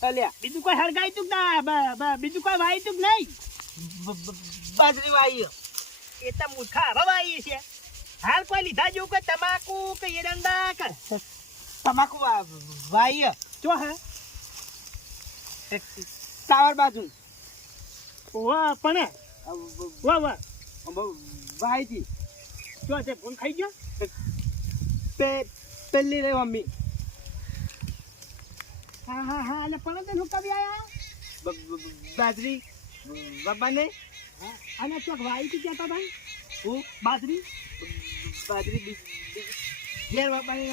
ચાલ્યા બીજું કોઈ હળગાઈ તું ના બીજું કોઈ વાઈ તું નહીં? બાજરી વાઈ એ તો મૂર્ખા હવા વાઈ છે. હાલ કોઈ લીધા જેવું કે તમાકુ કે એરંડા કે તમાકુ વાઈ જો હે. ટાવર બાજુ. વાહ પણ વાહ વાહ વાઈ થી જો છે ફોન ખાઈ ગયો? પે પેલી રે મમ્મી. હા હા હા અને પણ શું કવી આયા બાજરી. બાબા ને અને ચોક વાઈ થી કહેતા હતા? હું? બાજરી? બાજરી ઘેર બાબા ને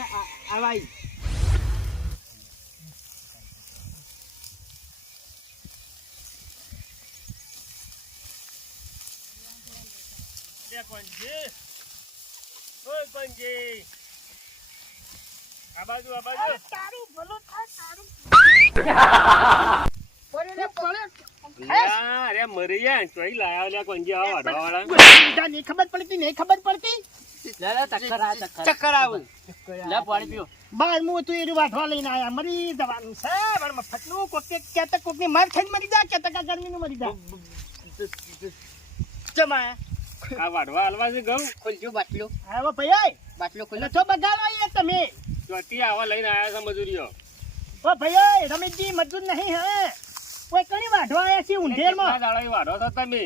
આ વાઈ લે કોંજી ઓય કોંજી આ બાજુ આ બાજુ. તારું ભલું થાય તારું લ્યા, અરે મરી ગયા ચોઈ લાયા લ્યા કોંજી આવા વાઢવાવાળા. નહીં ખબર પડતી નહીં ખબર પડતી? ચક્કર આવે. લે પાણી પીઓ. બાર હું તું એનું વાઢવા લઈને આયા મરી જવાનું છે. પણ મફતનું કોક કે કોકની માર ખાઈને મરી જા કે તક ગરમીનું મરી જા. જમાયા. આ વાડવા હાલવા છે ઘઉં? ખોલજો બાટલો. આવો ભાઈ બાટલો ખોલો. તો બગાડો યાર તમે. ચોથી આવા લઈને આયા છે મજૂરીઓ ઓ ભાઈ રમેશજી મજૂર નહીં હે કોઈ કણી વાઢવા આયા છે કેટલા ઊંઢેરમાં વાઢો છો તમે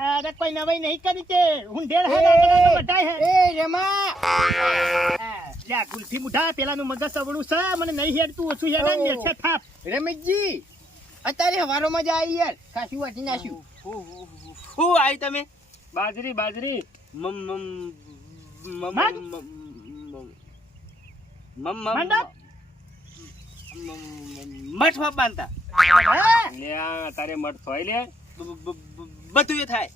અરે કોઈ નવાઈ નહીં કરી તે ઊંઢેર હે બધાય હે એ રમા લ્યા ગુલ્ફી મુઠા પેલાનું મગજ સવડું છે મને નહીં હેડતું ઓછું હેડે ને છે થાપ રમેશજી અત્યારે હવારો મજા આવી યાર ખાસું વાટી નાખ્યું હું આવી તમે બાજરી બાજરી? મમ મમ મંડપ? મઠમાં બાંધતા લ્યા તારે મઠ થાય લે. બધું થાય.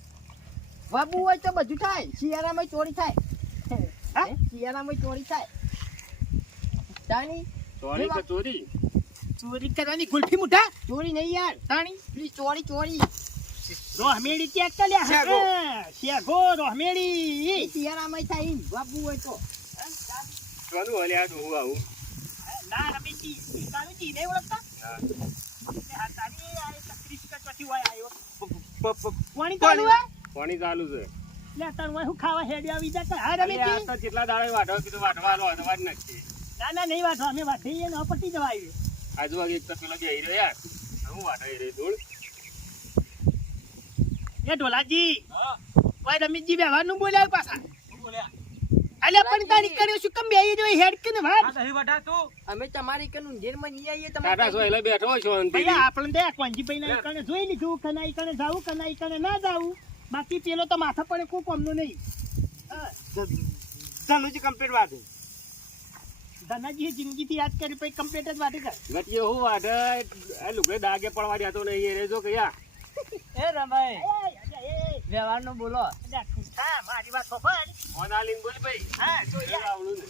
બાબુ હોય તો બધું થાય. શિયાળામાં ચોરી થાય. હા? શિયાળામાં ચોરી થાય. તાણી ચોરી ચોરી. ચોરી કરવાની ગુલ્ફી મુઠા ચોરી નહીં યાર. તાણી પેલી ચોરી ચોરી. રોહમેડી ત્યાં કલ્યા શેગો. રોહમેડી. શિયાળામાં થાય. બાબુ હોય તો. કોનું આ ડોહું આવું. ના ઓળખતા? હા, તારી પ- ચાલુ પાણી ચાલુ છે. ખાવા હેડ્યા વિજા કે હા અરે આ તો જેટલા દાડા વાઢો કીધું વાઢવા હાલો વાઢવા જ નથી. ના ના નહીં વાંધો અમે વાંધીએ ને પટી જવા આવી આજુબાજુ એક તો પેલો બે હીરો યાર. હું વાઢો હીરો ધૂળ. એ ઢોલાજી ભાઈ રમેશજી વ્યવહારનું બોલ્યા પાછા. અલ્યા પણ તારી કર્યો શું કમ બેહી જો હેડ કે ને વાત અમે તમારી કે ઊંધેરમાં નહીં આવીએ ટાટા સો તમારે એટલે બેઠો છો ભૈયા આપણે દે કોંજી ભાઈ ના કણે જોઈ લીધું કના ઈ કણે જાવું કના ઈ કણે ના જાવું. બાકી પેલો તો માથા પડે કોઈ કોમનો નહીં. હા. ચાલુ છે કમ્પ્લીટ વાત ધનાજી જિંદગીથી યાદ કરી પછી કમ્પ્લીટ જ વાટી કર ગટીએ હું વાઢે? આ લુગડે દાગે પડવા તો નહીં એ રેજો કયા એ રમાય એ, વ્યવહારનો બોલો. ખુશા, મારી વાત ખબર ઓનાલીન બોલ ભાઈ. હા તો આવડું ને.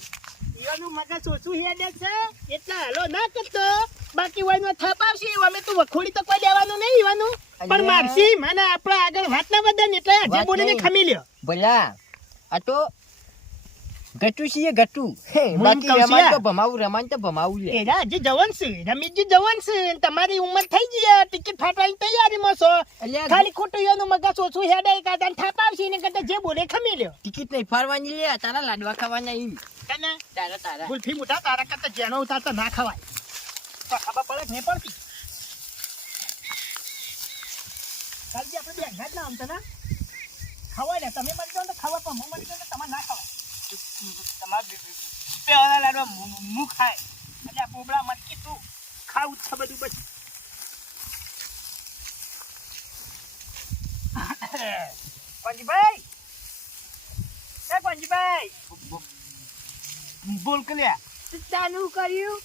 ઈવાનું મગજ ઓછું હેડે છે એટલે હાલો ના કરતો. બાકી થાપ આવશે અમે તો વખોડી તો કોઈ લેવાનું નહીં ઈવાનું. પણ મારસી મને આપણા આગળ વાત ના વધે ને એટલે જે બોલીને ખમી લ્યો. ભલા આ તો ગટુ છીએ ગટુ બાકી રમાન તો ભમાવું રમાન તો ભમાવું લે. એરા જવાન છે રમીજી જવન છે તમારી ઉંમર થઈ ગઈ ટિકિટ ફાટવાની તૈયારીમાં છો. ખાલી ખોટું ઈવાનું મગજ ઓછું હેડે કાઢા થાપ ને કરતા જે બોલે ખમી લ્યો. ટિકિટ નહીં ફાડવાની લે તારા લાડવા ખાવાના ઈ. તને તારા તારા. ગુલ્ફી મોટા તારા કરતા જેનો ઉતારતા ના ખવાય. તો ખબર પડે નહીં પડતી? કાલજી આપણે બે અંગાત ના આમ તો ખવાય ને તમે મરી જાઓ તો ખવાય પણ હું મરી જાઉં તો તમારે ના ખવાય. તમારા પેવાના લાડવા મું ખાય? એટલે આ બોબડા કે તું ખાવું છે બધું પછી પંજીભાઈ એ પંજીભાઈ બોલ કે લ્યા. ચાલુ કર્યું?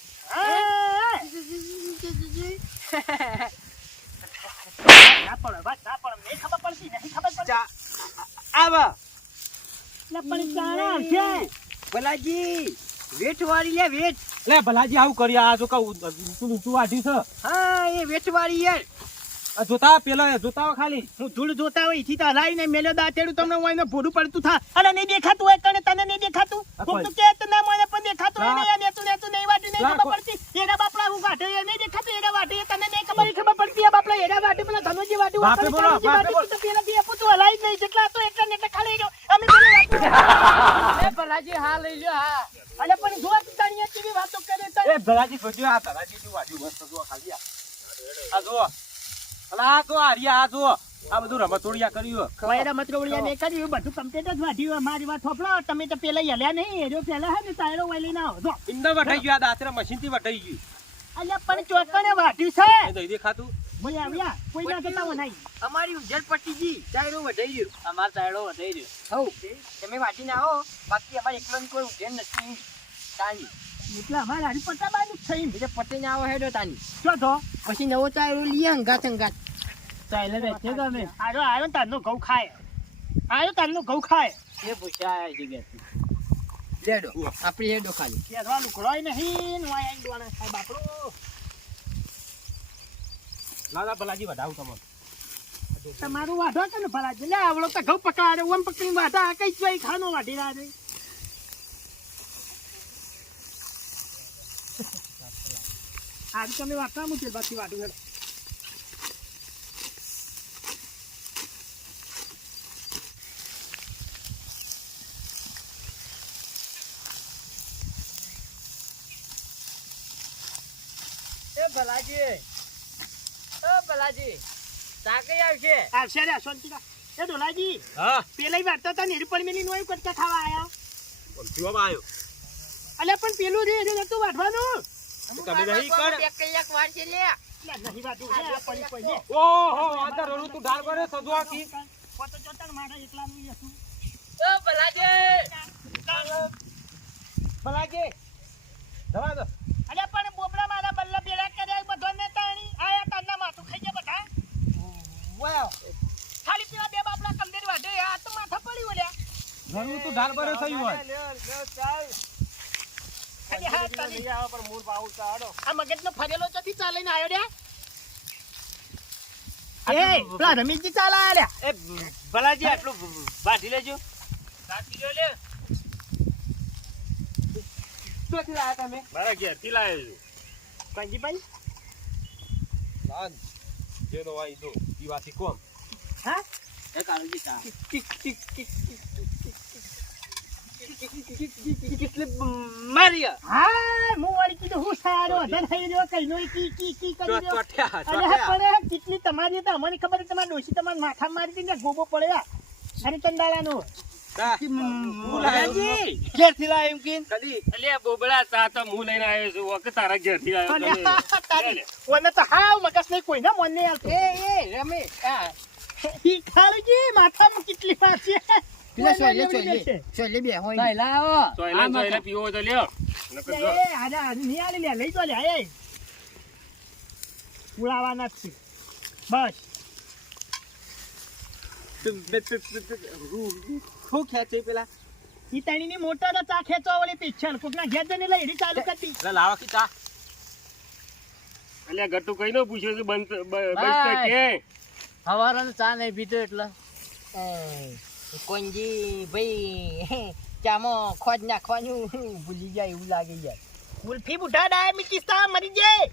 ના પડે વાત ના પડે. નહીં ખબર પડતી નહીં ખબર પડશે ચા આવા. જોતા ખાલી. ધૂળ જોતા હોયથી તા હલાવીને મેલ્યો દાતેડું તમને હું પડતું થા. અને નહીં દેખાતું હોય કણે તને નહીં દેખાતું? કે ના મને પણ દેખાતું હોય નહીં નહીં વાટી નહીં ખબર પડતી. એના બાપડા હું કાઢે દેખાતું એના વાટે તને નહીં ખબર. ખબર પડતી આ એના વાટે મને આ ભલાજી તું વાજ્યું મસ્ત જો ખાલી આ. આ જો આ જો આર્યા આ જો આ બધું રમતોડિયા કર્યું. ને કર્યું બધું કમ્પ્લીટ જ વાઢ્યું. મારી વાત થોપડો તમે તો પેલા હલ્યા નહીં એરો પેલા હે ને તાયરો લઈને આવો જો. ઇન્દર વટાઈ ગયું આ દાંતરા મશીનથી વટાઈ ગયું. અલ્યા પણ ચોકણે વાઢ્યું છે. એ તો દેખાતું બોલે આવ્યા કોઈ ના જતા નહીં અમારી ઉજ્જડ પટ્ટી જી ચાયરો વઢાઈ ગયો. અમાર ચાયડો વધાઈ ગયો. હઉ. તમે વાટીને આવો બાકી અમારે એકલો કોઈ ઉજ્જડ નથી. એટલે અમારે હારી પટ્ટા બાજુ એમ. એટલે પટ્ટીને આવો હેડો તાની. જો તો? પછી નવો ચાયરો લઈએ અંગાત અંગાત ચાલે રે છે તમે. આરો આરો તારનો ઘઉં ખાય. આરો તારનો ઘઉં ખાય. એ પૂછ્યા જગ્યાથી. લેડો આપણી હેડો ખાલી. કેરવા લુકડોય નહીં ને આઈને દોણા ખાય બાપડો ના ના ભલાજી વટાવું તમને તમારું વાઢો છે ને ભલા લે આવડો તો ઘઉં પકડાડે ઓમ પકડી વાઢા. આ કઈ જોઈ ખાનો વાઢી રહ્યા આજ તમે વાંચવા મૂકી બાકી વાટું હેડ એ ભલાજી. એ ભલાજી તાકઈ આવશે? આવશે રે શાંતિકા એ ડોલાજી હા. પેલા વાર્તા હતા ને પણ મેલી નું કટકા ખાવા આયા. જીવામાં આવ્યો. અલ્યા પણ પેલું રે એ નતું વાઢવાનું. તમે નહીં કર. બે કલાક વાર છે લે. લે, નહીં વાઢું લે, આ પડી પડી. ઓહો અંદર રોનું તું ઢાળ કરે સદવા કી પોતે જોતા ને મારા એકલાનું ઈ હતું. એ ભલાજી. ભલાજી. જવા દો. અલ્યા પણ બોબડા મારા બલ્લા બેડા કર્યા બધો ને તાણી. આયા તાના માથું ખાઈ ગયા બધા. વાવ ખાલી પેલા બે બાપડા કમદેર વાઢે. આ તો માથા પડી ઓલ્યા તું ઢાળ કરે થયું હોય. પણ મૂળ પાવું ચાડો આ મગજનો ફરેલો ચોથી ચાલીને આવ્યો રે એ પેલા રમેશજી ચાલા એ ભલાજી આટલું વાઢી લેજો. ચોથી લાયા તમે? મારા ઘેરથી લાવ્યો છું. કાંજીભાઈ લાન જેનો વાઈ દો દીવાથી કોમ. હા? એ કાળજી ચા. મારિયા. હા હું વળી કીધું હું સારો અધર થઈ રહ્યો કઈ નો કી કી કી કરી રહ્યો. અને પણ કેટલી તમારી તો અમને ખબર છે તમારી ડોશી તમારા માથા મારી દીને ને ગોબો પડ્યા. અરે ચંદાલાનો ભલાજી ઘેરથી લાયા એમ કે કદી. અલ્યા બોબડા ચા તો હું લઈને આવ્યો છું. વખત તારા ઘેરથી આવ્યો અને તમે. આ તારી ઓને તો હાવ મગજ નહીં કોઈને મન નહીં આવતું એ એ રમેશ આ. ઈ ખાલજી માથામાં કેટલી વાર છે પેલા સોલે દેશે. સોલે બે હોય લાવો સોયલા ને સોયલા પીવો તો લ્યો. નકર જો. એ આડા નહીં આલી લે લઈ તો લે એ ઉડાવાના છે. બસ. ખેંચે પેલા? તણીની મોટર ચા ખેંચવા વાળી પીછળ કોકના ઘેર જઈને લઈ ચાલુ કરતી. એટલે લાવા કી ચા. અલ્યા ગટ્ટુ કઈ નો પૂછ્યું કે બંધ બ- બંધ કે હવારનો ચા નહીં પીતો એટલે. કોંજી ભાઈ ચામો ખોજ નાખવાનું ભૂલી જાય એવું લાગે યાર. કુલ્ફી બુઢા ડાય તા મરી જાય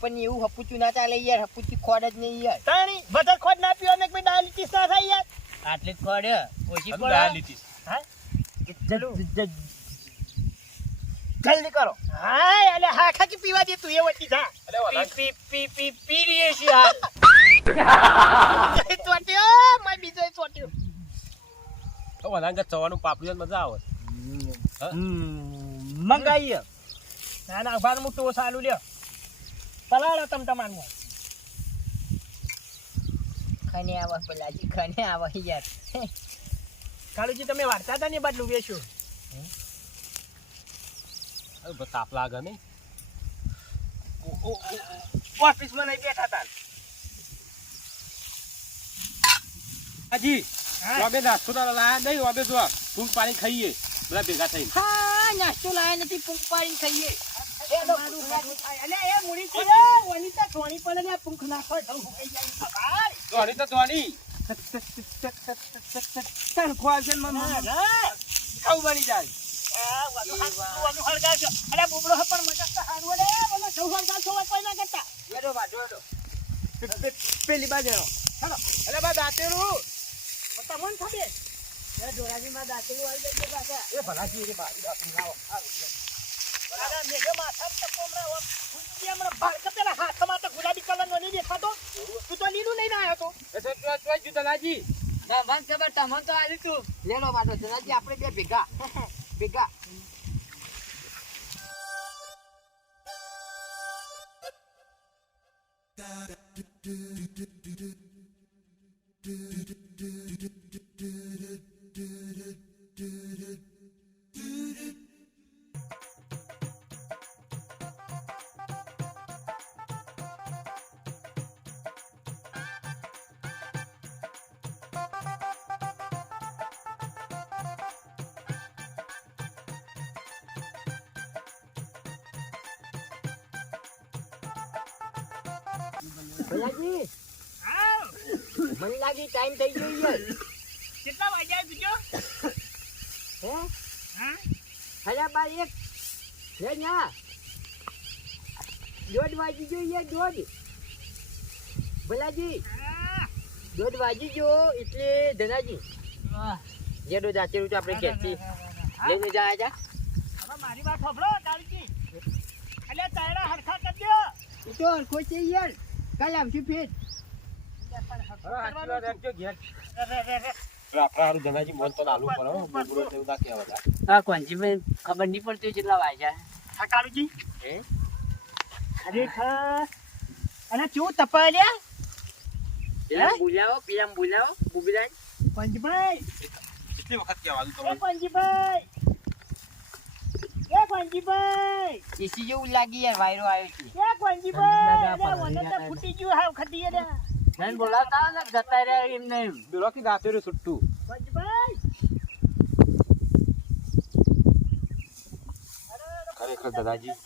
પણ એવું હપુચું ના ચાલે યાર હપુચી ખોડ જ નહીં યાર. તાણી બધા ખોડ ના પીવા ને કોઈ ડાયાબિટીસ ના થાય યાર. આટલી ખોડ ઓછી હજુ ડાયાલિટીસ. હા? જલ્દી કરો. હા એટલે હા ખાકી પીવા દે તું એ વચ્ચે જા. પી પી પી પી રીએ છીએ હા તોટ્યો મેં બીજો ચોટ્યો તો વાલા ચવાનું પાપડી મજા આવે. મંગાઈએ. ના ના ભાર મોટો સાલું લ્યો. પલાળો તમ તમારું ખાને આવો પેલાજી ખાને આવો યાર. કાળુજી તમે વાર્તા હતા ને વેચ્યું અરે તાપ લાગે નહીં ઓફિસમાં નહીં બેઠા હતા હાજી. અમે નાસ્તો ના લાયા નહીં અમે જો ફૂંક પાણી ખાઈએ. બધા ભેગા થઈને. હા નાસ્તો લાયા નથી ખાઈએ. હે પણ જોડો પેલી બાજુ હેડો. હેલો અલે બા દાંતેડું. તમને ખબર એ ધોરાજીમાં દાખલું આવી પાછા એ ભલાજી. એ બા દાંતેડું લાવો અરે મેઘે માથામાં ટપકો હમણાં ઓમ ફૂટી હમણાં ભાડકા પેલા તો ગુલાબી કલરનો નહીં દેખાતો તું તો લીલું લઈને આવ્યો તો એ તો તો તો દલાજી ભગવાન ખબર તમને તો આવી તું લેલો વાટો દલાજી આપણે બે ભેગા ભેગા ભલાજી? મને લાગી ટાઈમ થઈ ગયો યાર. કેટલા વાગ્યા બીજો હે? હા? હલા બા એક. હે ના દોઢ વાગી ગયો યાર દોઢ. ભલાજી દોઢ વાગી ગયો એટલે ધનાજી. જે દોઢ આચે રૂટ આપણે કેતી લઈને જા આજા. હવે મારી વાત સાંભળો કાળજી એટલે તાયડા હરખા કરજો. એ તો હરખો છે યાર. કાલ આવશું ફેર ખબર નહીં પડતી જેટલા હે? ખરેખર? અને કેવું તપાલ્યા પેલા બોલાવો પેલા બોલાવો બુબીરાજ. પંજભાઈ કેટલી વખત કહેવાનું એ પંજીભાઈ એ પંજીભાઈ એસી જેવું લાગી યાર વાયરો આવ્યો છે. એ પંજીભાઈ અરે મને તો ફૂટી ગયું હાવ ખટી અરે નહીં બોલાવતા ને જતા રહ્યા એમ. પેલો કે છૂટું. પંજભાઈ ખરેખર દાદાજી.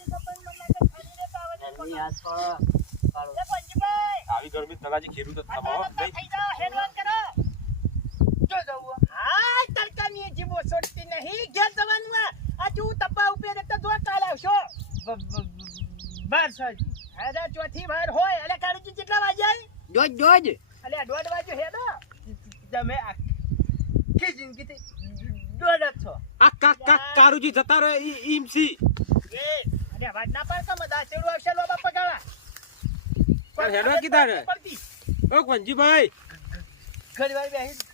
આવી ગરમી દાદાજી ખેડૂત જ થવા અત્યારે નહીં. થઈ જાઓ હેડવાન કરો. જો જવું હા તડકાની જીવો છોડતી નહીં. ઘેર જવાનું આ. તું તપા ઉપર તો જો કાલ આવશો. બાર સાજી. અરે ચોથી વાર હોય અરે કાળજી કેટલા વાગ્યા દોજ દોજ અલે દોઢ વાગ્યો તમે આખી જિંદગીથી દોઢ જ છો. આ કાક કારુજી જતા રહે ઈમસી એ અરે અવાજ ના પાડતો મદા ચેડું આવશે લોબા પગાળા પણ હેડવા કીધા ને? ઓ કંજીભાઈ ઘડી વાર બેસી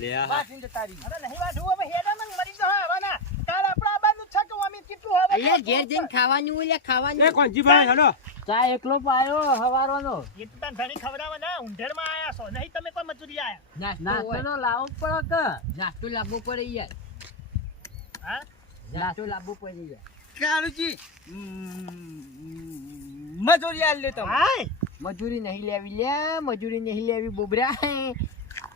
લે આ વાસીને જતા રહી. અરે નહીં વાઢું, હવે હેડા મને મરી જાઓ આવવાના. કાલ આપણા આબાનું છે કે અમે કેટલું હવે અલ્યા ઘેર જઈને ખાવાનું એટલે એ ખાવાનું હેલો ચા એકલો પાયો હવારોનો. એ તો તને ધણી ખવડાવવા ના, ઊંધેડમાં આયા છો. નહીં તમે કોઈ મજૂરી આયા. નાસ્તો લાવવો પડે કે? નાસ્તો લાવવો પડે યાર. હા? નાસ્તો લાવવો પડે યાર. કાળુજી મજૂરી આલ લે તમે. મજૂરી નહીં લેવી લે મજૂરી નહીં લેવી બોબરા.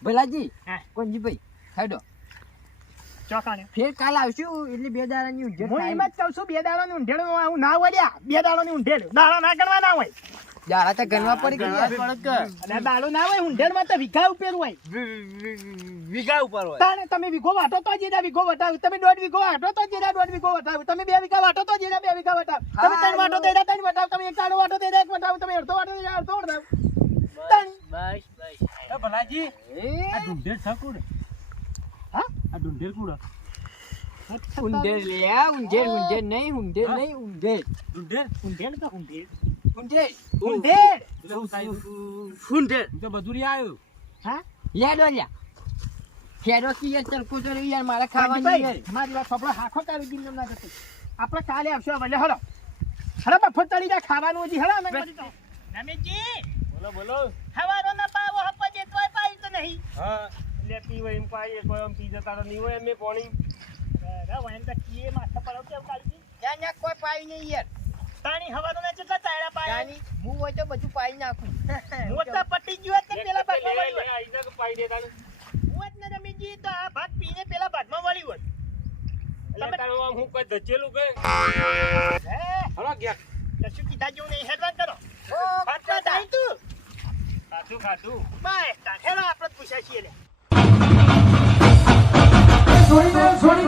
ભલાજી. કોંજીભાઈ હેડો. ચોકાણે. ફેર કાલ આવશું એટલે બે દાડાની ઊંઝેર હું એમ જ કહું છું, બે દાડાનું ઊંધેડું આવું ના વળ્યા. બે દાડાની ઊંધેડ. દાડા ના ગણવા ના હોય. દાડા તો ગણવા પડી ગયા અને દાડો ના હોય, ઊંધેડમાં તો વીઘા ઉપર હોય. વીઘા ઉપર હોય તાણે તમે વીઘો વાટો તો જેના વીઘો વટાવ તમે દોઢ વીઘો વાટો તો જેના દોઢ વીઘો વટાવ તમે બે વીઘા વાટો તો જેના બે વીઘા વટાવ. તમે ત્રણ વાટો દેડા ત્રણ વટાવ. તમે એક દાડો વાટો દેડા એક વટાવ. તમે અડધો વાટો દેડા અડધો વટાવ. બસ બસ ભલાજી આ કોણ હા? આ ઢુંઢેર કોણ ઊંઝેર લે આ ઊંઝેર ઊંઝેર નહીં ઊંઝેર નહીં ઊંઝેર ઢુંઢેર ઊંધેડ તો હું થાય? ઊંઝેર હું તો મજૂરી આવ્યો. હા? લેડો લ્યા. ખેડો કી ચરકો તો યાર મારે ખાવાની મારી વાત સાંભળો. હાખો કાઢી દીધી ના જતો. આપણે કાલે આવશું હવે. હળો. હળો, બફર ચડી જા ખાવાનું હજી હળો, અમે. રમેશજી, બોલો બોલો. હવારોના પાવો હપ્પો જે તોય પાઈ તો નહીં. હા. એટલે પીવો એમ પાઈએ કોઈ પી જતા તો નહીં હોય એમ પાણી હવે એમ તો કીએ માથા કાઢી? ત્યાં ત્યાં કોઈ પાઈ નહીં યાર તાણી હવારોના કેટલા તાયડા પાયા? ત્યાંની હું હોય તો બધું પાઈ નાખું હું તો પટી ગયો હોત ને પેલા ભાગમાં વળી લે, હોત. તો પાઈ દેતા હું હોત ને રમેશજી તો આ ભાગ પીને પેલા ભાગમાં વળી હોય એટલે તારું આમ હું કોઈ ધચેલું કે હે, હલો ગયા કશું કીધા જેવું નહીં. હેડવાન કરો. ઓ, તું. ખાધું ખાધું બસ. આપણે પૂછ્યા છીએ લે. Sorry, man. Sorry.